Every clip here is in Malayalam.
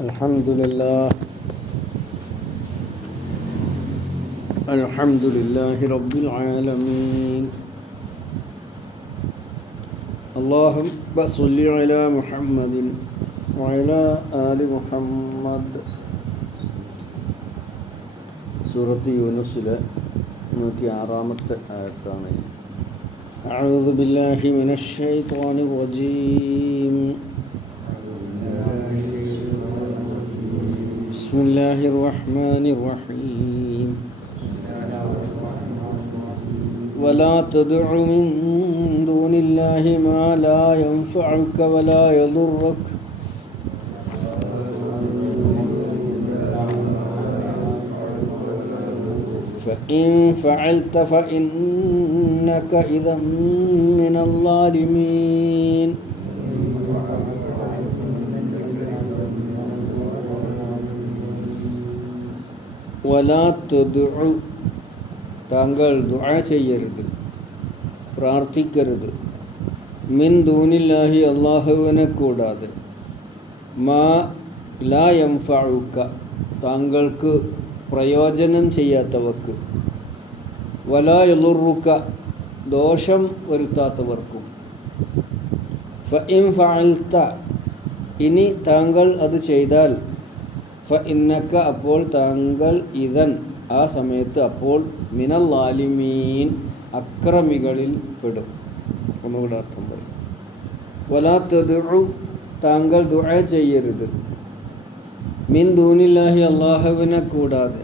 الحمد لله رب العالمين. اللهم صل على محمد وعلى آل محمد. സൂറത്ത് യൂനുസിലെ 106-ാമത്തെ ആയത്താണ്. അഊദു ബില്ലാഹി മിനശ് ശൈത്വാനിർ റജീം. ബിസ്മില്ലാഹിർ റഹ്മാനിർ റഹീം. വലാ തദ്ഉ മിൻ ദൂനില്ലാഹി മാ ലാ യൻഫഉക വലാ യദുറുക فإن فعلت فإنك إذا من الظالمين. ولا تدعو താങ്കൾ ദുആ ചെയ്യരുത്, പ്രാർത്ഥിക്കരുത്, മിൻ ദൂനില്ലാഹി അല്ലാഹുവിനെ കൂടാതെ, മാ ലാ യൻഫഉക താങ്കൾക്ക് പ്രയോജനം ചെയ്യാത്തവർക്ക്, വലാ യദുറുക ദോഷം വരുത്താത്തവർക്കും, ഫഇൻ ഫഅൽത ഇനി താങ്കൾ അത് ചെയ്താൽ, ഫഇന്നക അപ്പോൾ താങ്കൾ, ഇദൻ ആ സമയത്ത് അപ്പോൾ, മിനൽ ളാലിമീൻ അക്രമികളിൽ പെടും. ഒന്നുകൂടെ അർത്ഥം പറയും. വലാ തദ്ഉ താങ്കൾ ദുആ ചെയ്യരുത്, മിൻ ദൂനില്ലാഹി അല്ലാഹുവിനെ കൂടാതെ,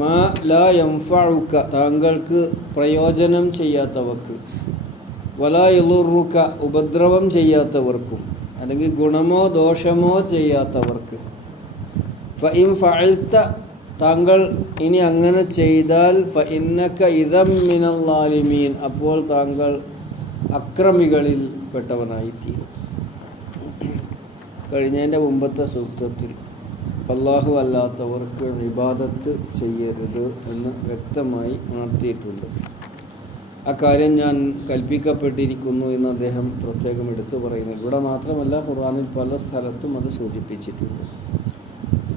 മാ ലാ യൻഫഉക താങ്കൾക്ക് പ്രയോജനം ചെയ്യാത്തവർക്ക്, വലാ യദുറുക ഉപദ്രവം ചെയ്യാത്തവർക്കും, അല്ലെങ്കിൽ ഗുണമോ ദോഷമോ ചെയ്യാത്തവർക്ക്. ഫഇൻ ഫഅൽത താങ്കൾ ഇനി അങ്ങനെ ചെയ്താൽ, ഫഇന്നക ഇദം മിനൽ ളാലിമീൻ അപ്പോൾ താങ്കൾ അക്രമികളിൽ പെട്ടവനായിത്തീരും. കഴിഞ്ഞതിൻ്റെ മുമ്പത്തെ സൂക്തത്തിൽ അല്ലാഹു അല്ലാത്തവർക്ക് ഇബാദത്ത് ചെയ്യരുത് എന്ന് വ്യക്തമായി ഉണർത്തിയിട്ടുണ്ട്. ആ കാര്യം ഞാൻ കൽപ്പിക്കപ്പെട്ടിരിക്കുന്നു എന്ന് അദ്ദേഹം പ്രത്യേകം എടുത്തു പറയുന്നു. ഇവിടെ മാത്രമല്ല, ഖുർആനിൽ പല സ്ഥലത്തും അത് സൂചിപ്പിച്ചിട്ടുണ്ട്.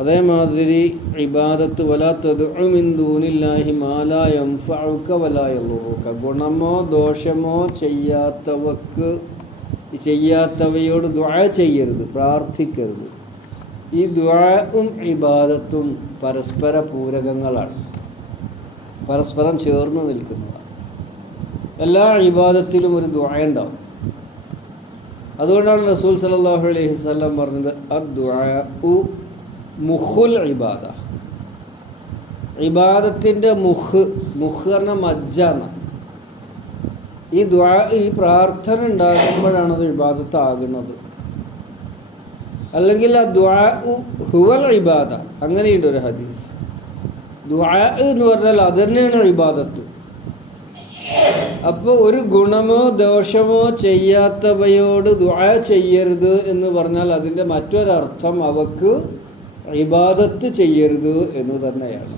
അതേമാതിരി ഇബാദത്ത്, വലാ തദ്ഉ മിൻ ദൂനില്ലാഹി മാ ലാ യൻഫഉക വലാ യദുറുക ഗുണമോ ദോഷമോ ചെയ്യാത്തവയോട് ദുആ ചെയ്യരുത്, പ്രാർത്ഥിക്കരുത്. ഈ ദുആഉം ഇബാദത്തും പരസ്പര പൂരകങ്ങളാണ്, പരസ്പരം ചേർന്ന് നിൽക്കുന്നതാണ്. എല്ലാ ഇബാദത്തിലും ഒരു ദുആ ഉണ്ടാവും. അതുകൊണ്ടാണ് റസൂൽ സല്ലല്ലാഹു അലൈഹി വസല്ലം പറഞ്ഞത്, അദ്ദുആഉ മുഖുൽ ഇബാദ. ഇബാദത്തിൻ്റെ മുഖ് പറഞ്ഞാൽ മജ്ജാണ്. ഈ ദുആ, ഈ പ്രാർത്ഥന ഉണ്ടാകുമ്പോഴാണ് അത് ഇബാദത്താകുന്നത്. അല്ലെങ്കിൽ ആ ദുആഉ ഹുവൽ ഇബാദ, അങ്ങനെയുണ്ട് ഒരു ഹദീസ്. ദുആ എന്ന് പറഞ്ഞാൽ അത് തന്നെയാണ് ഇബാദത്ത്. അപ്പോൾ ഒരു ഗുണമോ ദോഷമോ ചെയ്യാത്തവയോട് ദുആ ചെയ്യരുത് എന്ന് പറഞ്ഞാൽ അതിൻ്റെ മറ്റൊരർത്ഥം അവക്ക് ഇബാദത്ത് ചെയ്യരുത് എന്ന് തന്നെയാണ്.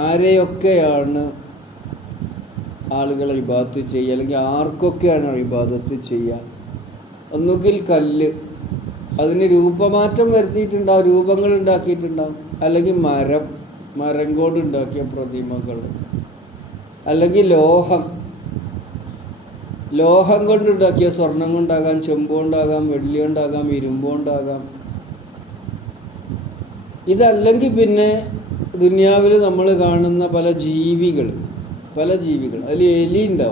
ആരെയൊക്കെയാണ് ആളുകൾ ഇബാദത്ത് ചെയ്യുക, അല്ലെങ്കിൽ ആർക്കൊക്കെയാണ് ഇബാദത്ത് ചെയ്യുക? ഒന്നുകിൽ കല്ല്, അതിന് രൂപമാറ്റം വരുത്തിയിട്ടുണ്ടാവും, രൂപങ്ങൾ ഉണ്ടാക്കിയിട്ടുണ്ടാവും. അല്ലെങ്കിൽ മരം കൊണ്ടുണ്ടാക്കിയ പ്രതിമകൾ. അല്ലെങ്കിൽ ലോഹം കൊണ്ടുണ്ടാക്കിയ സ്വർണം കൊണ്ടാകാം, ചെമ്പുകൊണ്ടാകാം, വെള്ളി കൊണ്ടാകാം, ഇരുമ്പുകൊണ്ടാകാം. ഇതല്ലെങ്കിൽ പിന്നെ ദുനിയാവിൽ നമ്മൾ കാണുന്ന പല ജീവികൾ, അതിൽ എലിയുണ്ട്,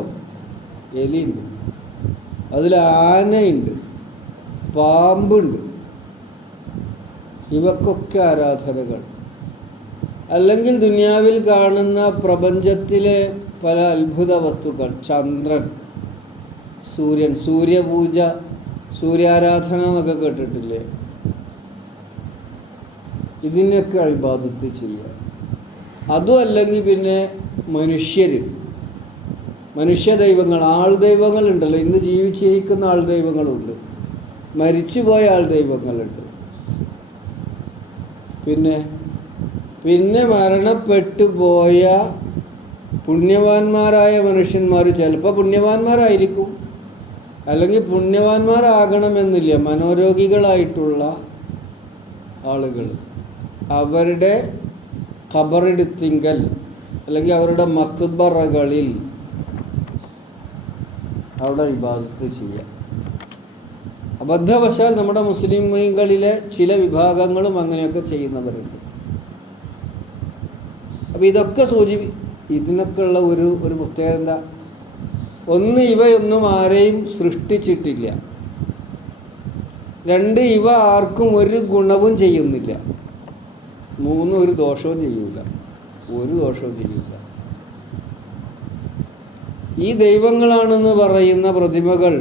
അതിൽ ആനയുണ്ട്, പാമ്പുണ്ട്. ഇവക്കൊക്കെ ആരാധനകൾ. അല്ലെങ്കിൽ ദുനിയാവിൽ കാണുന്ന പ്രപഞ്ചത്തിലെ പല അത്ഭുത വസ്തുക്കൾ, ചന്ദ്രൻ, സൂര്യൻ, സൂര്യപൂജ, സൂര്യാരാധന എന്നൊക്കെ കേട്ടിട്ടില്ലേ? ഇതിനൊക്കെ ഇബാദത്ത് ചെയ്യുക. അതും അല്ലെങ്കിൽ പിന്നെ മനുഷ്യ ദൈവങ്ങൾ, ആൾ ദൈവങ്ങളുണ്ടല്ലോ. ഇന്ന് ജീവിച്ചിരിക്കുന്ന ആൾ ദൈവങ്ങളുണ്ട്, മരിച്ചുപോയ ആൾ ദൈവങ്ങളുണ്ട്. പിന്നെ മരണപ്പെട്ടു പോയ പുണ്യവാന്മാരായ മനുഷ്യന്മാർ, ചിലപ്പോൾ പുണ്യവാന്മാരായിരിക്കും, അല്ലെങ്കിൽ പുണ്യവാന്മാരാകണമെന്നില്ല, മനോരോഗികളായിട്ടുള്ള ആളുകൾ അവരുടെ ഖബറെടുത്തിങ്കൽ അല്ലെങ്കിൽ അവരുടെ മഖ്ബറകളിൽ അവിടെ ഇബാദത്ത് ചെയ്യാം. അബദ്ധവശാൽ നമ്മുടെ മുസ്ലിമുകളിലെ ചില വിഭാഗങ്ങളും അങ്ങനെയൊക്കെ ചെയ്യുന്നവരുണ്ട്. അപ്പോൾ ഇതൊക്കെ ഇതിനൊക്കെയുള്ള ഒരു പ്രത്യേകത എന്താ? ഒന്ന്, ഇവയൊന്നും ആരെയും സൃഷ്ടിച്ചിട്ടില്ല. രണ്ട്, ഇവ ആർക്കും ഒരു ഗുണവും ചെയ്യുന്നില്ല. മൂന്ന്, ഒരു ദോഷവും ചെയ്യൂല. ഈ ദൈവങ്ങളാണെന്ന് പറയുന്ന പ്രതിമകൾ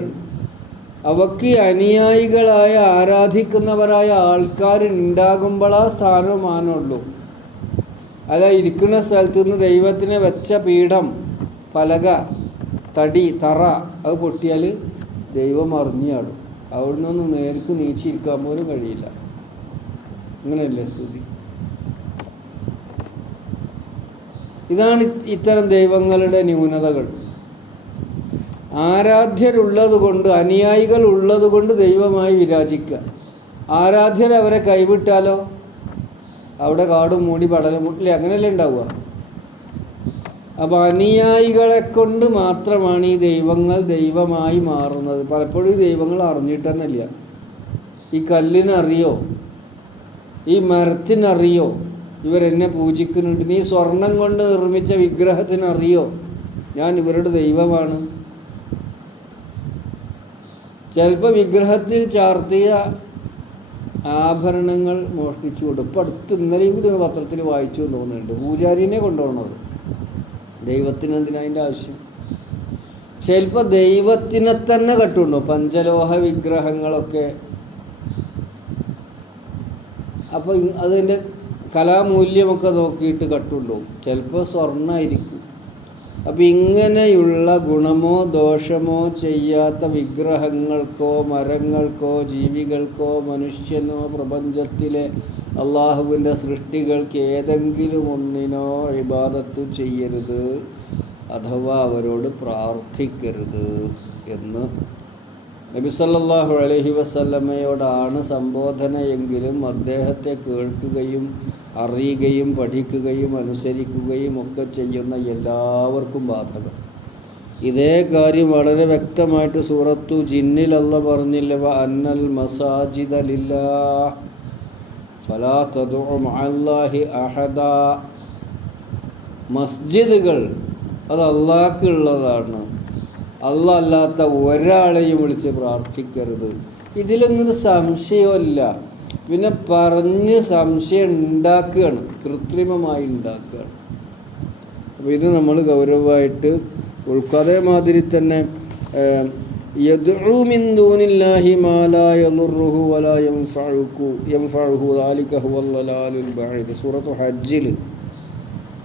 അവയ്ക്ക് അനുയായികളായ ആരാധിക്കുന്നവരായ ആൾക്കാരുണ്ടാകുമ്പോഴാ സ്ഥാനമാനുള്ളൂ. അല്ല ഇരിക്കുന്ന സ്ഥലത്തു നിന്ന് ദൈവത്തിനെ വെച്ച പീഠം, പലക, തടി, തറ അത് പൊട്ടിയാൽ ദൈവം അറിഞ്ഞാടും. അവിടെ നിന്നൊന്നും നേർക്ക് നീച്ചിരിക്കാൻ പോലും കഴിയില്ല. അങ്ങനെയല്ലേ സ്ഥിതി? ഇതാണ് ഇത്തരം ദൈവങ്ങളുടെ ന്യൂനതകൾ. ആരാധ്യരുള്ളത് കൊണ്ട്, അനുയായികൾ ഉള്ളത് കൊണ്ട് ദൈവമായി വിരാജിക്കുക. ആരാധ്യർ അവരെ കൈവിട്ടാലോ അവിടെ കാടും മൂടി പടലും ഇല്ലേ? അങ്ങനെയല്ലേ ഉണ്ടാവുക? അപ്പോൾ അനുയായികളെ കൊണ്ട് മാത്രമാണ് ഈ ദൈവങ്ങൾ ദൈവമായി മാറുന്നത്. പലപ്പോഴും ഈ ദൈവങ്ങൾ അറിഞ്ഞിട്ട് തന്നെ ഇല്ല. ഈ കല്ലിനറിയോ, ഈ മരത്തിനറിയോ ഇവരെന്നെ പൂജിക്കുന്നുണ്ട്? നീ സ്വർണം കൊണ്ട് നിർമ്മിച്ച വിഗ്രഹത്തിനറിയോ ഞാൻ ഇവരുടെ ദൈവമാണ്? ചിലപ്പോൾ വിഗ്രഹത്തിൽ ചാർത്തിയ ആഭരണങ്ങൾ മോഷ്ടിച്ചു കൊടുക്കും. ഇപ്പം അടുത്ത് ഇന്നലെയും കൂടി പത്രത്തിൽ വായിച്ചു തോന്നുന്നുണ്ട്. പൂജാരിനെ കൊണ്ടുപോകണത്. ദൈവത്തിന് എന്തിനാ അതിൻ്റെ ആവശ്യം? ചിലപ്പോൾ ദൈവത്തിനെ തന്നെ കട്ടുണ്ടോ പഞ്ചലോഹ വിഗ്രഹങ്ങളൊക്കെ. അപ്പോൾ അതിൻ്റെ കലാമൂല്യമൊക്കെ നോക്കിയിട്ട് കട്ടുണ്ടോ? ചിലപ്പോൾ സ്വർണ്ണമായിരിക്കും. അപ്പം ഇങ്ങനെയുള്ള ഗുണമോ ദോഷമോ ചെയ്യാത്ത വിഗ്രഹങ്ങൾക്കോ മരങ്ങൾക്കോ ജീവികൾക്കോ മനുഷ്യനോ പ്രപഞ്ചത്തിലെ അള്ളാഹുവിൻ്റെ സൃഷ്ടികൾക്ക് ഏതെങ്കിലും ഒന്നിനോ ഇബാദത്ത് ചെയ്യരുത്, അഥവാ അവരോട് പ്രാർത്ഥിക്കരുത് എന്ന് നബി സല്ലല്ലാഹു അലൈഹി വസല്ലമയോടാണ് സംബോധനയെങ്കിലും അദ്ദേഹത്തെ കേൾക്കുകയും അറിയുകയും പഠിക്കുകയും അനുസരിക്കുകയും ഒക്കെ ചെയ്യുന്ന എല്ലാവർക്കും ബാധകം. ഇതേ കാര്യം വളരെ വ്യക്തമായിട്ട് സൂറത്തു ജിന്നിൽ അല്ലാഹ് പറഞ്ഞില്ല, വ അന്നൽ മസാജിദ ലില്ലാഹ് ഫലാ തദ്ഉ മഅല്ലാഹി അഹദാ. മസ്ജിദുകൾ അത് അള്ളാഹ്ക്കുള്ളതാണ്, അള്ളാഹ് അല്ലാത്ത ഒരാളെയും വിളിച്ച് പ്രാർത്ഥിക്കരുത്. ഇതിലൊന്നും സംശയമല്ല. പിന്നെ പറഞ്ഞ് സംശയം ഉണ്ടാക്കുകയാണ്, കൃത്രിമമായി ഉണ്ടാക്കുകയാണ്. അപ്പോൾ ഇത് നമ്മൾ ഗൗരവമായിട്ട് അതേമാതിരി തന്നെ യദ്ഉ മിൻ ദൂനില്ലാഹി മാ ലാ യദുറുഹു വലാ യൻഫഉഹു ദാലിക ഹുവൽ ളലാലുൽ ബഈദ്. സൂറത്തു ഹജ്ജിൽ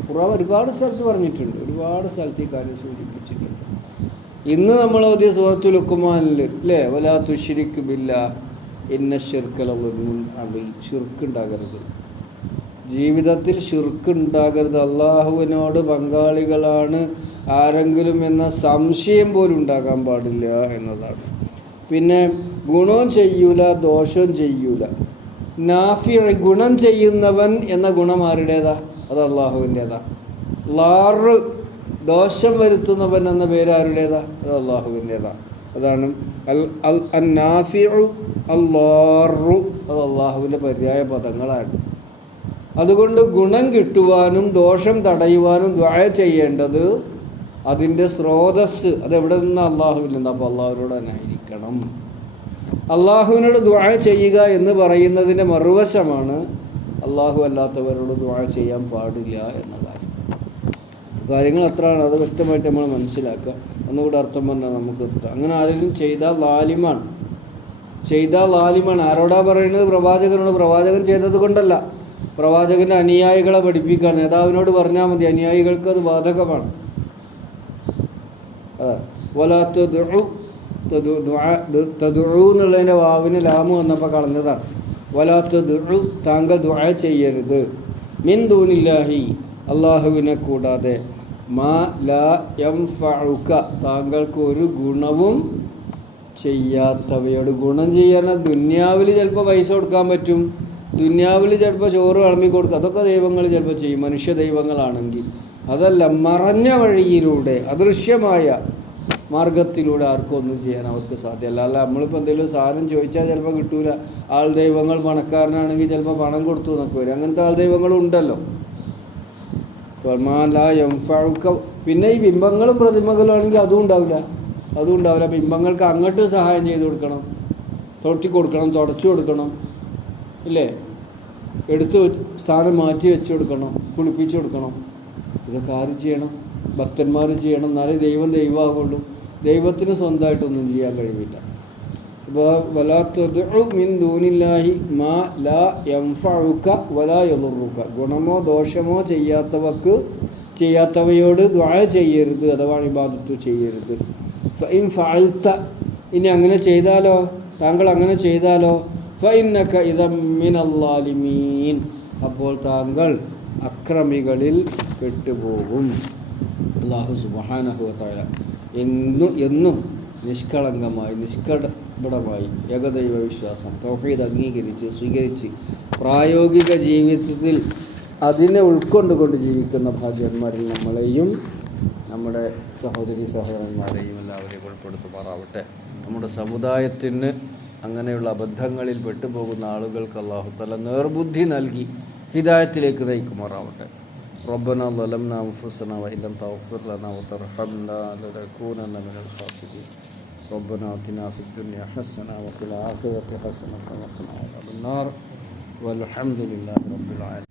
ഖുർആൻ ഒരുപാട് സ്ഥലത്ത് പറഞ്ഞിട്ടുണ്ട്, ഒരുപാട് സ്ഥലത്ത് ഈ കാര്യം സൂചിപ്പിച്ചിട്ടുണ്ട്. ഇന്ന് നമ്മൾ ഓതിയ സൂറത്തുൽ ലുഖ്മാനിൽ അല്ലേ, വലാ തുശ്രിക് ബില്ലാഹ് ഇന്ന ശിർക ലദുൽമുൻ അദീം. ശിർക്ക് ഉണ്ടാകരുത്, ജീവിതത്തിൽ ശിർക്ക് ഉണ്ടാകരുത്. അള്ളാഹുവിനോട് പങ്കാളികളാണ് ആരെങ്കിലും എന്ന സംശയം പോലും ഉണ്ടാകാൻ പാടില്ല എന്നതാണ്. പിന്നെ ഗുണവും ചെയ്യൂല ദോഷവും ചെയ്യൂല. നാഫി, ഗുണം ചെയ്യുന്നവൻ എന്ന ഗുണം ആരുടേതാ? അത് അള്ളാഹുവിൻ്റേതാ. ലാറ്, ദോഷം വരുത്തുന്നവൻ എന്ന പേര് ആരുടേതാ? അത് അള്ളാഹുവിൻ്റേതാ. അതാണ് അൽ നാഫിഉ അല്ലാറു, അത് അള്ളാഹുവിൻ്റെ പര്യായ പദങ്ങളാണ്. അതുകൊണ്ട് ഗുണം കിട്ടുവാനും ദോഷം തടയുവാനും ദുആ ചെയ്യേണ്ടത് അതിൻ്റെ സ്രോതസ്സ് അതെവിടെ നിന്ന്? അള്ളാഹുവിൽ നിന്ന്. അപ്പോൾ അള്ളാഹുവിനോട് തന്നെ ആയിരിക്കണം. അള്ളാഹുവിനോട് ദുആ ചെയ്യുക എന്ന് പറയുന്നതിൻ്റെ മറുവശമാണ് അള്ളാഹു അല്ലാത്തവരോട് ദുആ ചെയ്യാൻ പാടില്ല എന്ന കാര്യം. കാര്യങ്ങൾ അത്രയാണ്, അത് വ്യക്തമായിട്ട് നമ്മൾ മനസ്സിലാക്കുക. ഒന്നുകൂടെ അർത്ഥം പറഞ്ഞാൽ നമുക്ക് കിട്ടുക. അങ്ങനെ ആരെങ്കിലും ചെയ്താൽ ലാലിമാണ്, ആരോടാ പറയുന്നത്? പ്രവാചകനോട്. പ്രവാചകൻ ചെയ്തത് കൊണ്ടല്ല, പ്രവാചകൻ്റെ അനുയായികളെ പഠിപ്പിക്കുകയാണ്. നേതാവിനോട് പറഞ്ഞാൽ മതി, അനുയായികൾക്ക് അത് ബാധകമാണ്. അതെ, വലാ തദ്ഉ എന്നുള്ളതിൻ്റെ വാവിന് ലാമു വന്നപ്പോൾ കളഞ്ഞതാണ്. വലാ തദ്ഉ, താങ്കൾ ദുആ ചെയ്യരുത്, മിൻ ദൂനില്ലാഹി, അള്ളാഹുവിനെ കൂടാതെ, മാ ലാ യൻഫഉക, താങ്കൾക്ക് ഒരു ഗുണവും ചെയ്യാത്തവയോട്. ഗുണം ചെയ്യാൻ ദുന്യാവിൽ ചിലപ്പോൾ പൈസ കൊടുക്കാൻ പറ്റും, ദുന്യാവിൽ ചിലപ്പോൾ ചോറ് വിളമ്പി കൊടുക്കുക, അതൊക്കെ ദൈവങ്ങൾ ചിലപ്പോൾ ചെയ്യും, മനുഷ്യ ദൈവങ്ങളാണെങ്കിൽ. അതല്ല, മറഞ്ഞ വഴിയിലൂടെ അദൃശ്യമായ മാർഗത്തിലൂടെ ആർക്കും ഒന്നും ചെയ്യാൻ അവർക്ക് സാധ്യമല്ല. അല്ല നമ്മളിപ്പോൾ എന്തെങ്കിലും സാധനം ചോദിച്ചാൽ ചിലപ്പോൾ കിട്ടൂല. ആൾ ദൈവങ്ങൾ പണക്കാരനാണെങ്കിൽ ചിലപ്പോൾ പണം കൊടുത്തു എന്നൊക്കെ വരും. അങ്ങനത്തെ ആൾ ദൈവങ്ങളും ഉണ്ടല്ലോ. പിന്നെ ഈ ബിംബങ്ങളും പ്രതിമകളും ആണെങ്കിൽ അതും ഉണ്ടാവില്ല. ബിംബങ്ങൾക്ക് അങ്ങോട്ട് സഹായം ചെയ്ത് കൊടുക്കണം, തൊട്ടി കൊടുക്കണം, തുടച്ചു കൊടുക്കണം, ഇല്ലേ, എടുത്ത് സ്ഥാനം മാറ്റി വെച്ച് കൊടുക്കണം, കുളിപ്പിച്ചു കൊടുക്കണം. ഇതൊക്കെ ആര് ചെയ്യണം? ഭക്തന്മാർ ചെയ്യണം. എന്നാലേ ദൈവമാകുള്ളൂ. ദൈവത്തിന് സ്വന്തമായിട്ടൊന്നും ചെയ്യാൻ കഴിയില്ല. അപ്പോൾ വലാ തദ്ഉ മിൻ ദൂനില്ലാഹി മാ ലാ യൻഫഉക വലാ യദുറുക. ഗുണമോ ദോഷമോ ചെയ്യാത്തവയോട് ദുആ ചെയ്യരുത്, അഥവാ ഇബാദത്ത് ചെയ്യരുത്. ഫഇൻ ഫഅൽത, ഇനി അങ്ങനെ ചെയ്താലോ, താങ്കൾ അങ്ങനെ ചെയ്താലോ, ഫഇന്നക ഇദം മിനൽ ളാലിമീൻ, അപ്പോൾ താങ്കൾ അക്രമികളിൽ പെട്ടുപോകും. അല്ലാഹു സുബ്ഹാനഹു വ തആല എന്നും നിഷ്കളങ്കമായി നിഷ്കപടമായി ഏകദൈവ വിശ്വാസം തൗഹീദ് അംഗീകരിച്ച് സ്വീകരിച്ച് പ്രായോഗിക ജീവിതത്തിൽ അതിനെ ഉൾക്കൊണ്ടുകൊണ്ട് ജീവിക്കുന്ന ഭാഗ്യന്മാരിൽ നമ്മളെയും നമ്മുടെ സഹോദരി സഹോദരന്മാരെയും എല്ലാവരെയും ഉൾപ്പെടുത്തുമാറാവട്ടെ. നമ്മുടെ സമുദായത്തിന് അങ്ങനെയുള്ള അബദ്ധങ്ങളിൽ പെട്ടുപോകുന്ന ആളുകൾക്ക് അല്ലാഹു തആല നേർബുദ്ധി നൽകി ഹിദായത്തിലേക്ക് നയിക്കുമാറാവട്ടെ. ربنا ظلمنا أنفسنا وإن لم تغفر لنا وترحمنا لنكونن من الخاسرين. ربنا آتنا في الدنيا حسنة وفي الآخرة حسنة وقنا عذاب النار والحمد لله رب العالمين.